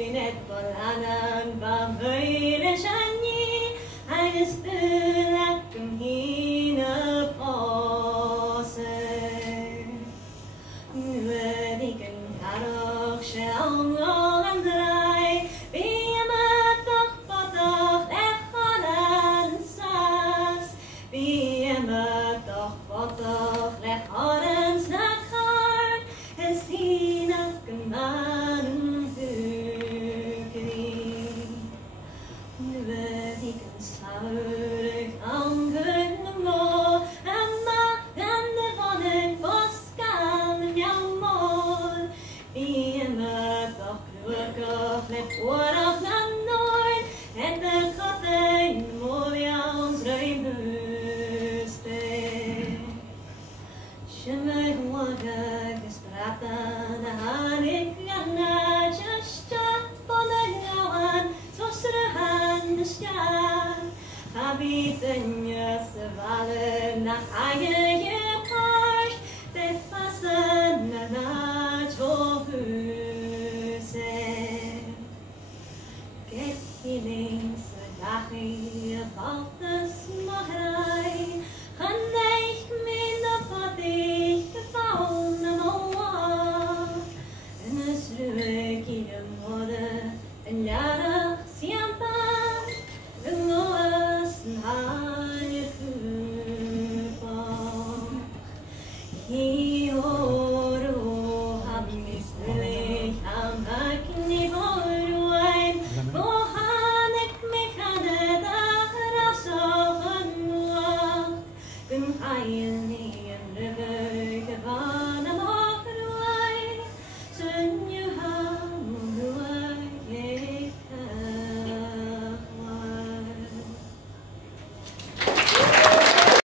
Binet Bolanan Bamöyle Shani, eines Belacken hine Pose. Nuedigen Karoch Shalom and Rai, be a matach patach lecharan sas, be a matach patach lecharan snakar, es hinakken manen hukri. Nuedigen saurig angren mo, emma gande vonnen boskan jamor, be a matach luakach lecharan noord,